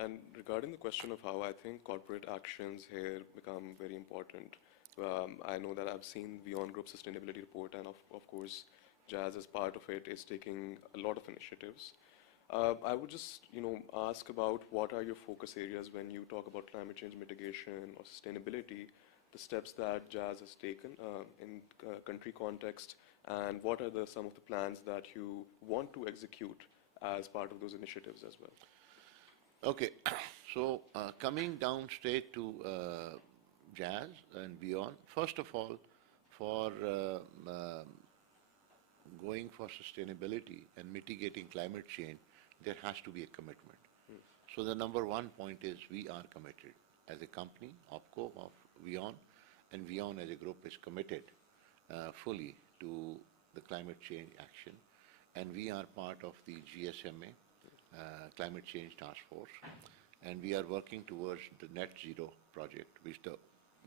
And regarding the question of how I think corporate actions here become very important, I know that I've seen Beyond Group sustainability report, and of course, Jazz as part of it is taking a lot of initiatives. I would just, ask about what are your focus areas when you talk about climate change mitigation or sustainability, the steps that Jazz has taken in country context, and what are some of the plans that you want to execute as part of those initiatives as well? Okay, so coming down straight to Jazz and beyond, first of all, for going for sustainability and mitigating climate change, there has to be a commitment. So the number one point is we are committed as a company, OPCO, of WION, and WION as a group is committed fully to the climate change action. And we are part of the GSMA, Climate Change Task Force, and we are working towards the net zero project, which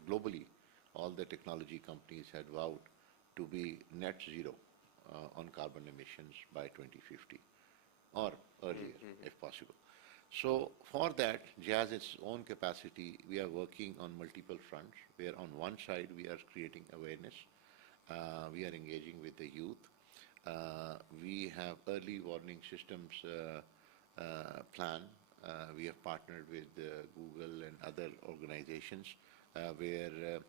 globally all the technology companies had vowed to be net zero on carbon emissions by 2050 or earlier if possible. So for that, Jazz its own capacity, we are working on multiple fronts, where on one side we are creating awareness, we are engaging with the youth, we have early warning systems plan. We have partnered with Google and other organizations where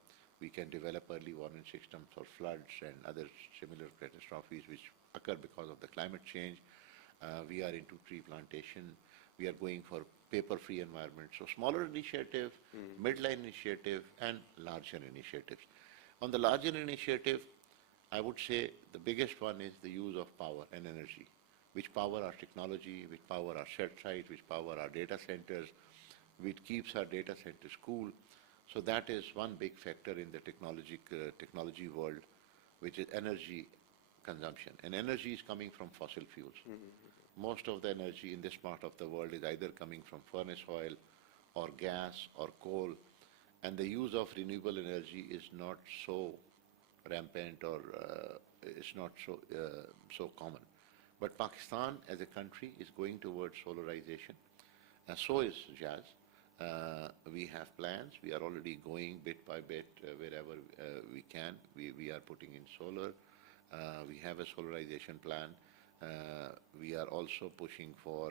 we can develop early warning systems for floods and other similar catastrophes which occur because of the climate change. We are into tree plantation. We are going for paper-free environment. So smaller initiative, midline initiative, and larger initiatives. On the larger initiative, I would say the biggest one is the use of power and energy, which power our technology, which power our set sites, which power our data centers, which keeps our data centers cool. So that is one big factor in the technology world, which is energy consumption. And energy is coming from fossil fuels. Most of the energy in this part of the world is either coming from furnace oil or gas or coal. And the use of renewable energy is not so rampant or is not so common. But Pakistan as a country is going towards solarization. So is Jazz. We have plans. We are already going bit by bit wherever we can. We are putting in solar. We have a solarization plan. We are also pushing for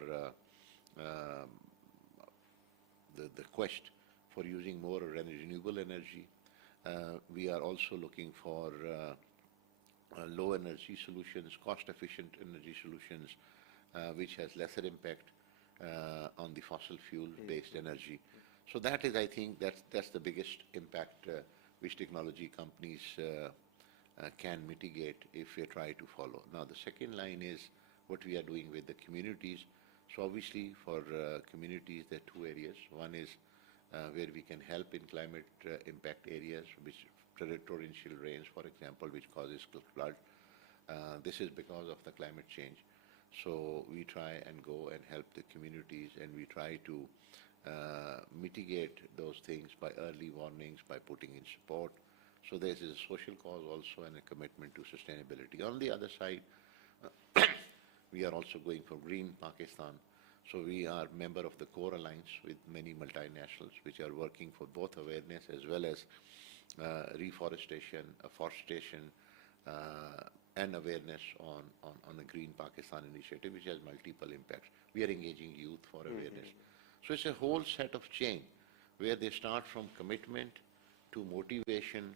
the quest for using more renewable energy. We are also looking for low energy solutions, cost-efficient energy solutions, which has lesser impact on the fossil fuel-based energy. So that is, I think, that's the biggest impact which technology companies can mitigate if we try to follow. Now, the second line is what we are doing with the communities. So obviously, for communities, there are two areas. One is where we can help in climate impact areas, which torrential rains, for example, which causes flood. This is because of the climate change. So we try and go and help the communities, and we try to mitigate those things by early warnings, by putting in support. So there is a social cause also and a commitment to sustainability. On the other side, we are also going for Green Pakistan. So we are member of the Core Alliance with many multinationals which are working for both awareness as well as reforestation, afforestation, and awareness on the Green Pakistan initiative, which has multiple impacts. We are engaging youth for awareness. So it's a whole set of chain where they start from commitment to motivation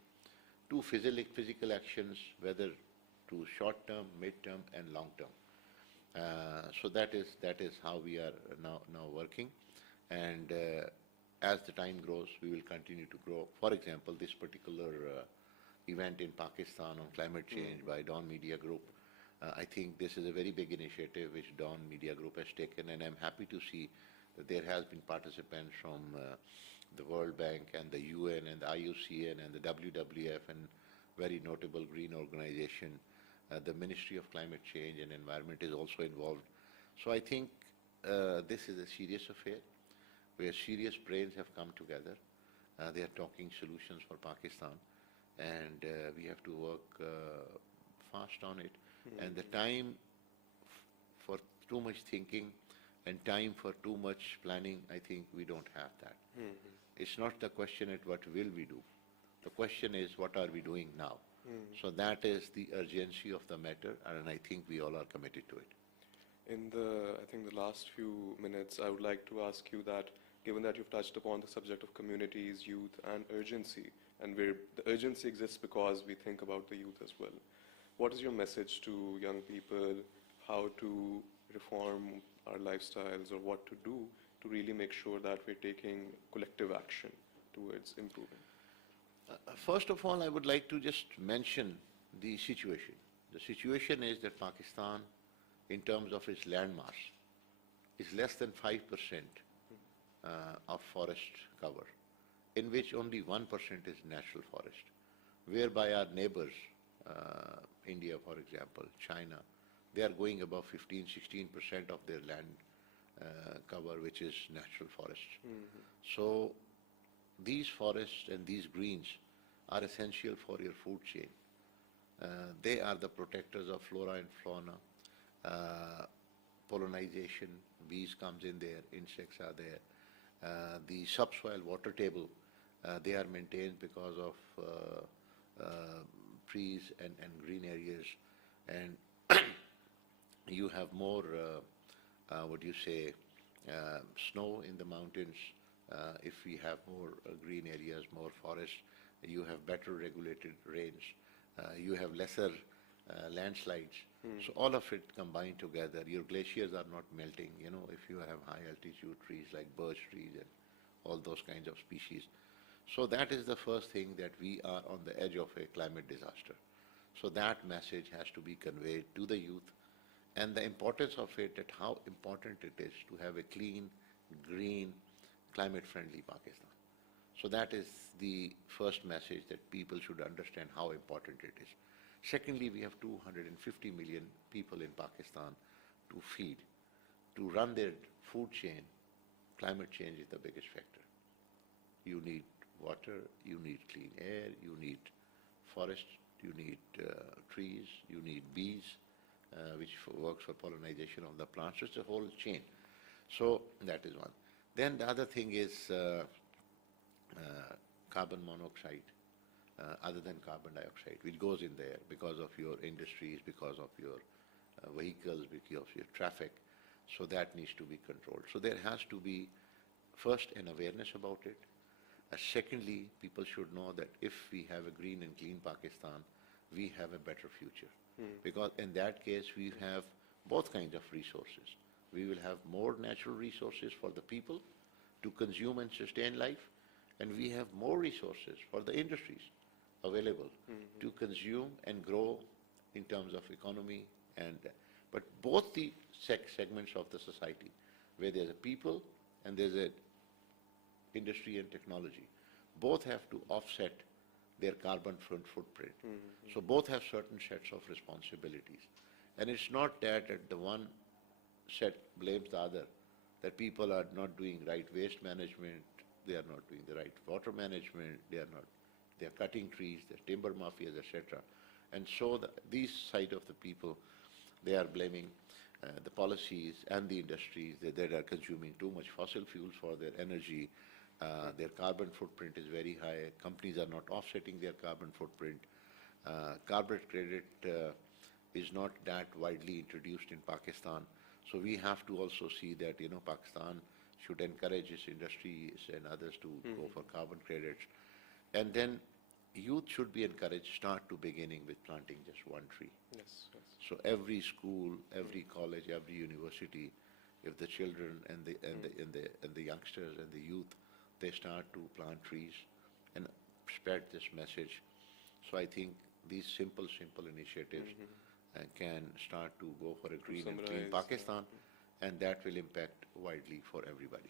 to physical actions, whether to short-term, mid-term, and long-term. So that is how we are now working. And as the time grows, we will continue to grow. For example, this particular event in Pakistan on climate change by DawnMedia Group, I think this is a very big initiative which DawnMedia Group has taken, and I'm happy to see that there has been participants from the World Bank and the UN and the IUCN and the WWF and very notable green organization. The Ministry of Climate Change and Environment is also involved. So I think this is a serious affair where serious brains have come together. They are talking solutions for Pakistan, and we have to work fast on it. And the time for too much thinking and time for too much planning, I think we don't have that. It's not the question at what will we do. The question is what are we doing now? So that is the urgency of the matter, and I think we all are committed to it. In I think the last few minutes, I would like to ask you that, given that you've touched upon the subject of communities, youth, and urgency, and where the urgency exists because we think about the youth as well, what is your message to young people, how to reform our lifestyles, or what to do to really make sure that we're taking collective action towards improving? First of all, I would like to just mention the situation. The situation is that Pakistan, in terms of its landmass, is less than 5% of forest cover, in which only 1% is natural forest, whereby our neighbors, India, for example, China, they are going above 15, 16% of their land cover, which is natural forest. So these forests and these greens are essential for your food chain. They are the protectors of flora and fauna, pollination, bees comes in there, insects are there. The subsoil water table, they are maintained because of trees and green areas. And you have more, snow in the mountains. If we have more green areas, more forests, you have better regulated rains. You have lesser landslides. So all of it combined together. Your glaciers are not melting, if you have high altitude trees like birch trees and all those kinds of species. So that is the first thing, that we are on the edge of a climate disaster. So that message has to be conveyed to the youth, and the importance of it, that how important it is to have a clean, green, climate-friendly Pakistan. So that is the first message, that people should understand how important it is. Secondly, we have 250 million people in Pakistan to feed. To run their food chain, climate change is the biggest factor. You need water, you need clean air, you need forest, you need trees, you need bees, which works for pollination of the plants. So it's a whole chain. So that is one. Then the other thing is carbon monoxide, other than carbon dioxide, which goes in there because of your industries, because of your vehicles, because of your traffic. So that needs to be controlled. So there has to be, first, an awareness about it. Secondly, people should know that if we have a green and clean Pakistan, we have a better future. Because in that case, we have both kinds of resources. We will have more natural resources for the people to consume and sustain life, and we have more resources for the industries available to consume and grow in terms of economy. But both the segments of the society, where there's a people and there's a industry and technology, both have to offset their carbon footprint. So both have certain sets of responsibilities. And it's not that the one set blames the other, that people are not doing right waste management, they are not doing the right water management, they are cutting trees, they're timber mafias, etc. And so these side of the people, they are blaming the policies and the industries that are consuming too much fossil fuels for their energy. Their carbon footprint is very high. Companies are not offsetting their carbon footprint. Carbon credit is not that widely introduced in Pakistan. So we have to also see that, Pakistan should encourage its industries and others to go for carbon credits. And then youth should be encouraged, start to beginning with planting just one tree. Yes, yes. So every school, every college, every university, if the children and the youngsters and the youth, they start to plant trees and spread this message. So I think these simple initiatives can start to go for a green and clean Pakistan, and that will impact widely for everybody.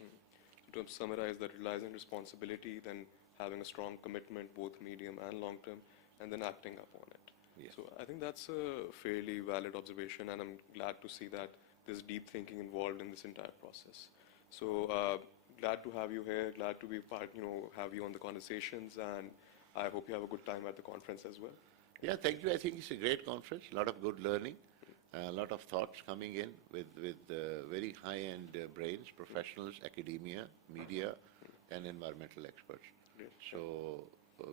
To summarize, that relies on responsibility, then having a strong commitment, both medium and long term, and then acting upon it. Yes. So I think that's a fairly valid observation, and I'm glad to see that there's deep thinking involved in this entire process. So glad to have you here, glad to be part, have you on the conversations, and I hope you have a good time at the conference as well. Yeah, thank you. I think it's a great conference, a lot of good learning, A lot of thoughts coming in with very high-end brains, professionals, academia, media, and environmental experts. Great. So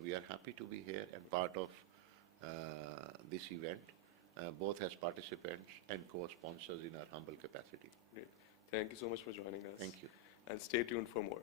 we are happy to be here and part of this event, both as participants and co-sponsors in our humble capacity. Great. Thank you so much for joining us. Thank you. And stay tuned for more.